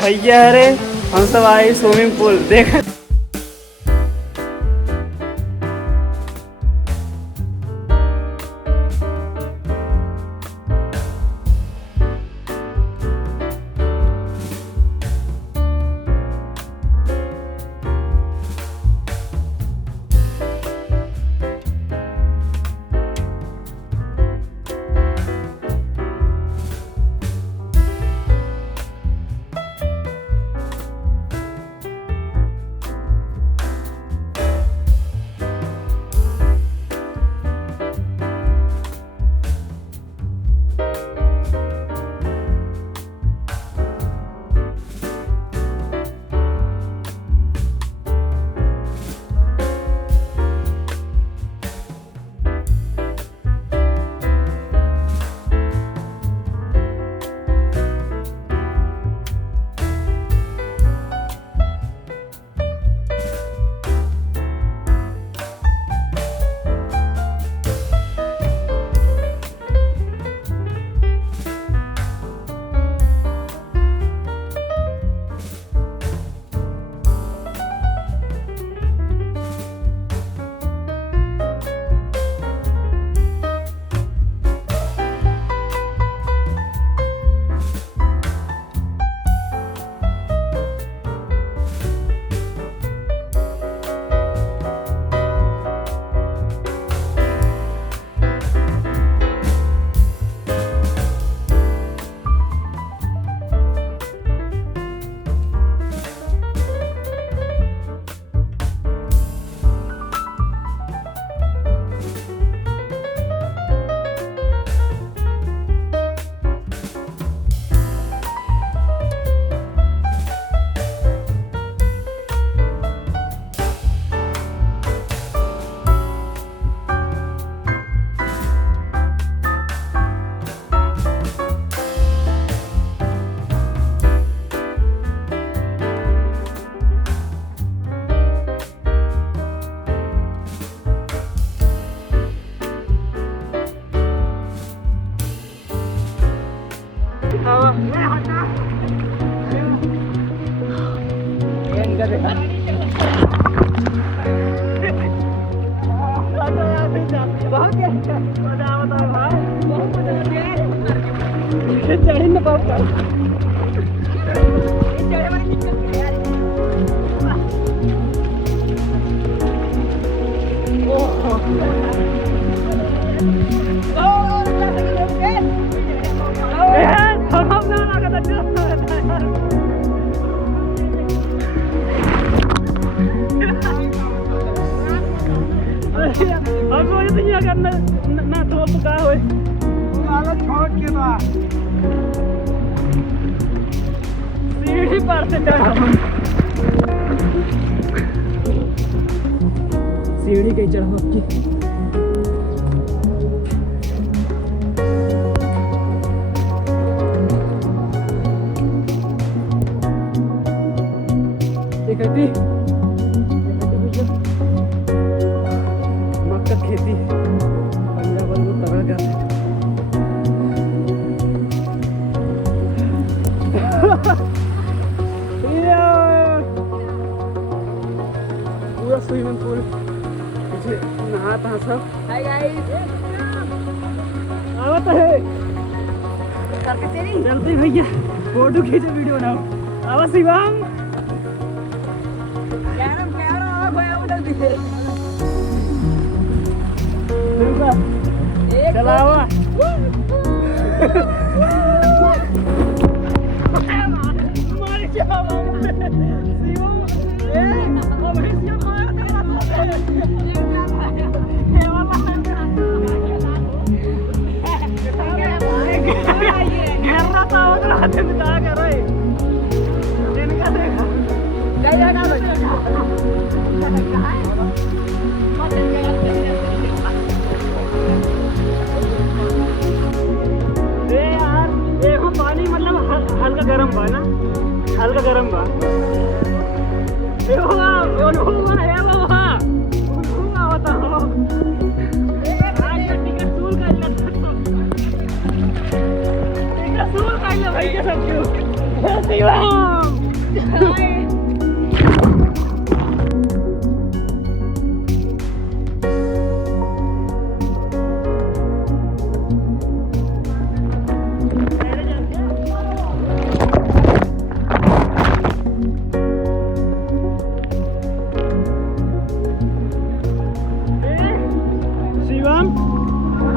भैया अरे हम सब आए स्विमिंग पूल देख। चढ़ी न पाऊंगा। ना धूप का हो सीढ़ी पर से चढ़ा सीढ़ी कहीं चढ़ा की देखती मक्का खेती पंजाब वालों को तगड़ा कर पूरा स्विमिंग पूल पीछे नहाता है सब। हाय गाइस आवत है चलते भैया फोटो खींचे वीडियो बनाओ। आवा शिवम चलावा पानी मतलब हल्का गर्म बा ना, हल्का गर्म बा। टिकट सूल कर भैया सब क्यों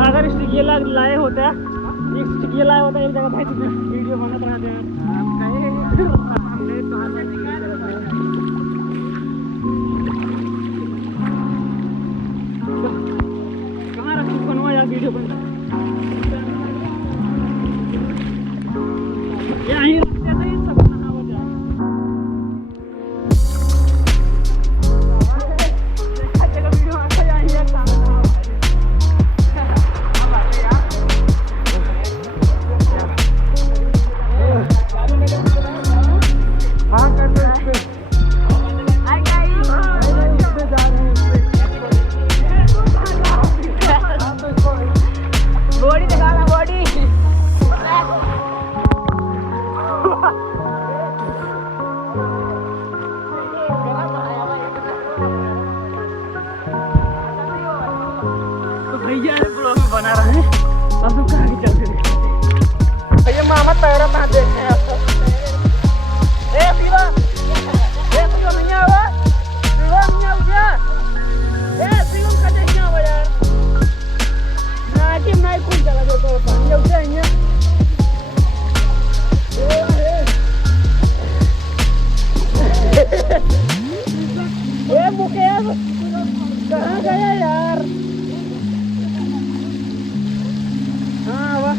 अगर स्टिकिया लाए होता एक स्टिकिया लाया होता एक जगह भाई तुम्हें वीडियो बना बना दे कहाँ रखूँ बनवा यार वीडियो बना यहीं रखते थे सब कहाँ हो जाए जगह वीडियो आता यहीं है भैया ब्लॉग में बना रहे हैं अब तो कहाँ की चलते भैया मामा पैरा पहन देते हैं आपको शिवा नहीं आवा शिवा नहीं आवा क्या शिवम का नहीं आवा यार ना कि मैं कुछ चला जो तो पानी उठे आएंगे मुकेश कहाँ गया यार हाँ वाह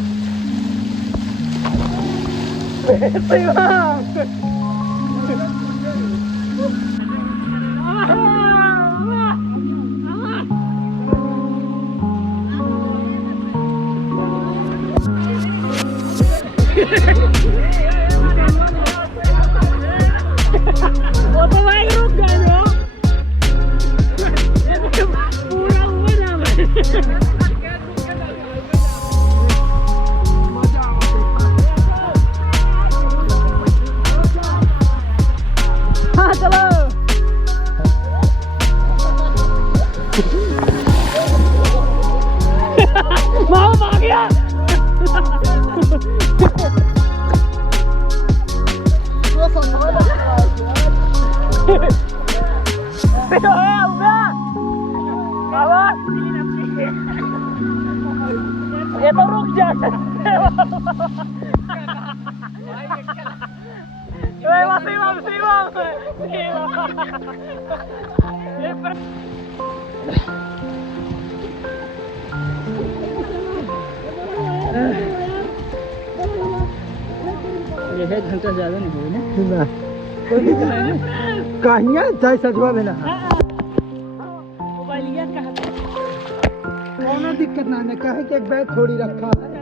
वो तो भाई रुक गए हो पूरा हुआ ना हाँ चलो मामा भाग गया ये तो रुक जा ये है घंटा ज्यादा नहीं हुई ना कहिया चाहे सजवा में ना कोनो दिक्कत ना है कहे कि एक बैग थोड़ी रखा है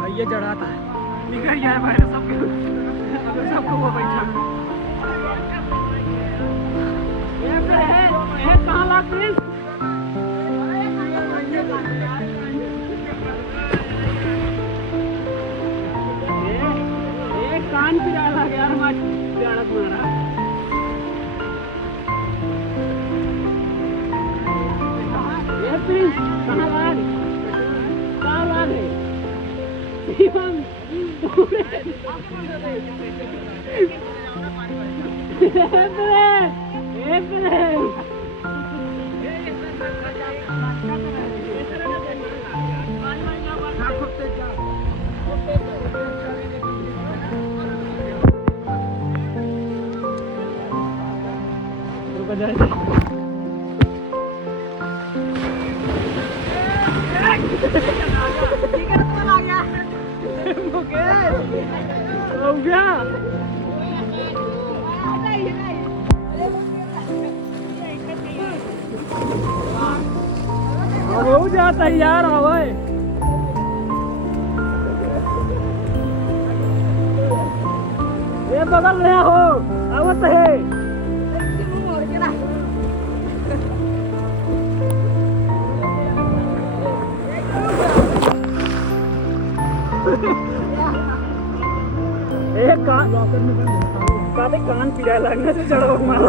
भैया जड़ाता है निकल गया है भाई सबको वो बैठा कहाँ लाते कान पिरा लग यार हमारे पिराड़ा तुम्हारा ये प्लीज कहाँ लाग कहाँ लाग है हो गया हो जाता यार हवा ये बगल में हो आवत है एक कान काते कान पीड़ा लगने से चढ़ो मारो।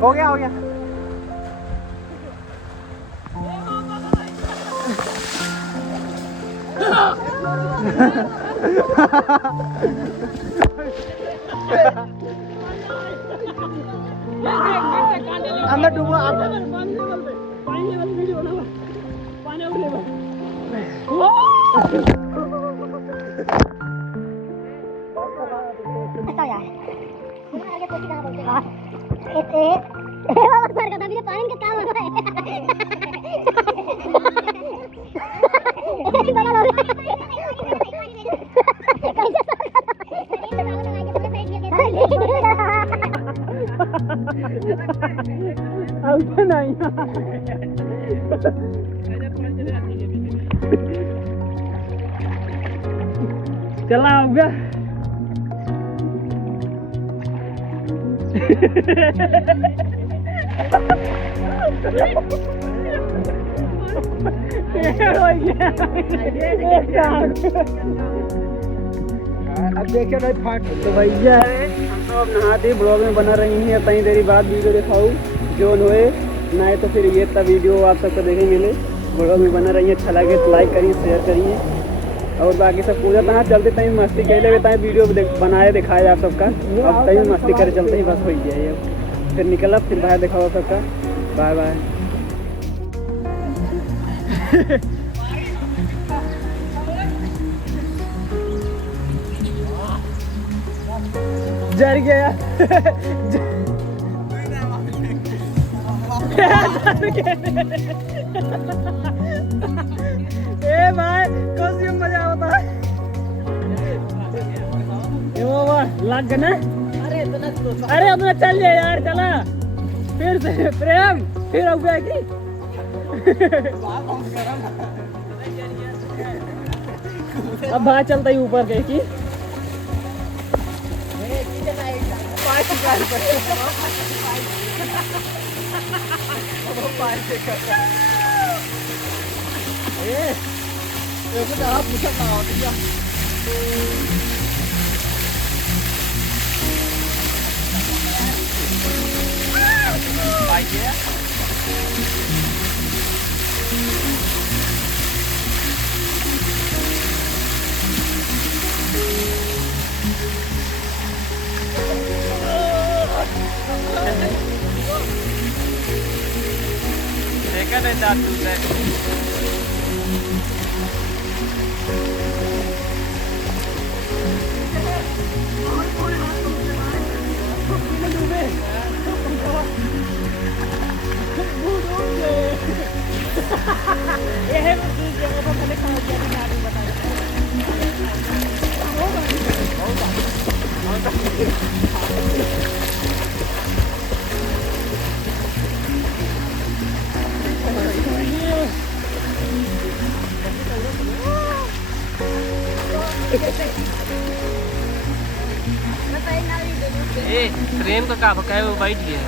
हो गया हो गया। अंदर डूबा पानी लेवल वीडियो ना पानी लेवल ऐसा यार आगे कोशिश करना पड़ेगा ए वाला सर का तभी पानी का काम हो रहा है बगल हो रहा अब नहीं चला हो गया। अब देखिए नहीं फाट। तो भैया हम तो अब नहाते ब्लॉग में बना रही हैं। कहीं देरी बाद वीडियो दिखाऊँ जो होए ना तो फिर ये तब वीडियो आप सबको देखने मिले। ब्लॉग में बना रही है, अच्छा लगे तो लाइक करिए, शेयर करिए और बाकी सब पूजा तहाँ चलते तहीं मस्ती कैले हुए तहीं वीडियो बनाए दिखाए आप सबका। अब तहीं मस्ती करे चलते ही बस हो जाए। अब फिर निकला फिर बाहर दिखाओ सबका। Bye bye. जर गया ए भाई कोई मजा होता है। वो लग गया ना। अरे अपना चल जाए यार चला फिर से प्रेम फिर हो गया कि अब बाहर चलता ही ऊपर गए कि देखा नहीं दांत टूटा ये है जगह पर मैंने खा दिया था आगे बताया। ट्रेन का का है वो बैठ गया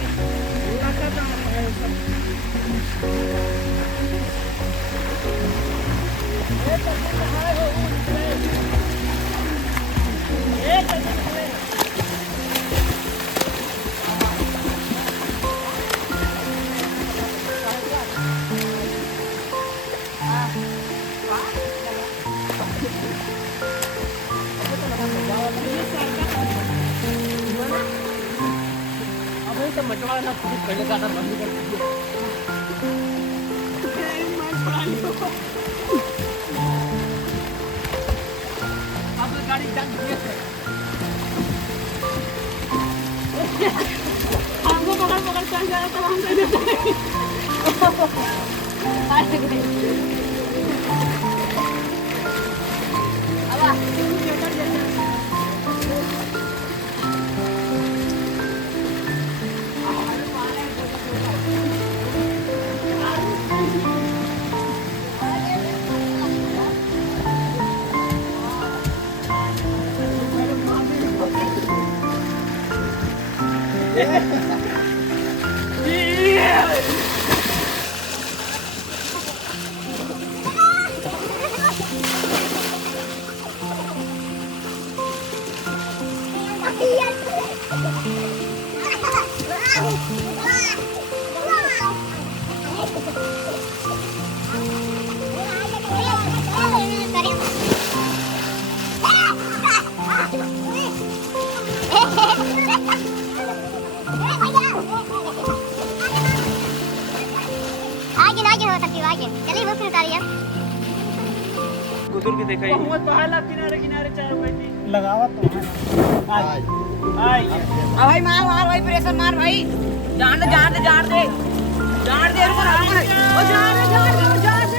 तो मटवा ना पहले ज्यादा बंद कर दीजिए। अब गाड़ी जंग हमको पकड़ पकड़ चल जाए तो हम दे देते चलिए वो फिर उतारिए कुदुर के देखा मोहम्मद पहाड़ किनारे किनारे चाय बैठी लगावा तो आई भाई मार मार भाई प्रेशर मार भाई जान दे जान दे जान दे जान दे रुको ओ जान दे जान दे जान दे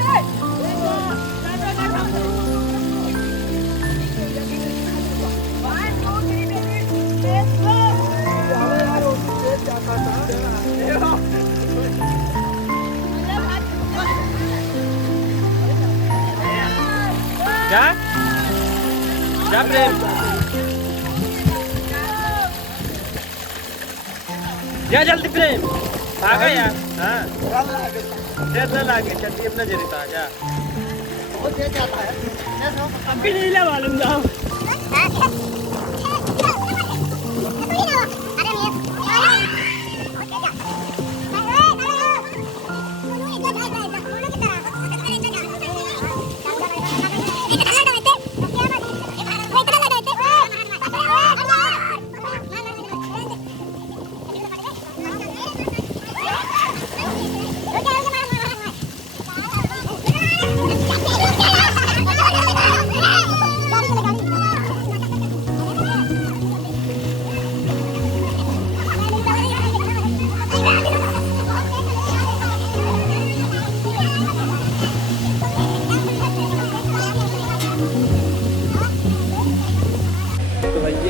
जा जा प्रेम जा जल्दी प्रेम भागा यार हाँ चल आगे चलती अपना जरिता जा अभी नहीं ले मालूम जाओ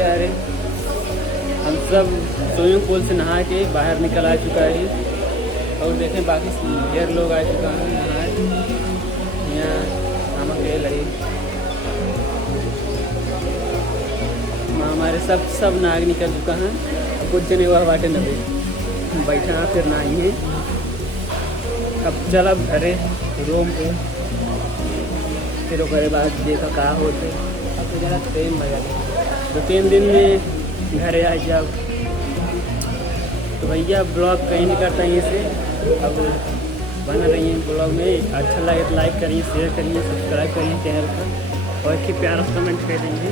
अरे हम सब स्विमिंग पूल से नहा के बाहर निकल आ चुका है और देखें बाकी ढेर लोग आ चुका है नहाए यहाँ नमक ले लगी हमारे सब नाग निकल चुका है कुछ जने हुआ बाटे नबे बैठा फिर नहाई है अब चल अब घरे रूम पे फिर ओकरे बाद देखा कहा होते अब तो ज़रा ट्रेन मजा नहीं 2-3 दिन में घरे आ जाओ तो भैया ब्लॉग कहीं नहीं करता यहीं से अब बना रही ब्लॉग में अच्छा लगे तो लाइक करिए शेयर करिए सब्सक्राइब करिए चैनल का और एक प्यारा कमेंट कर देंगे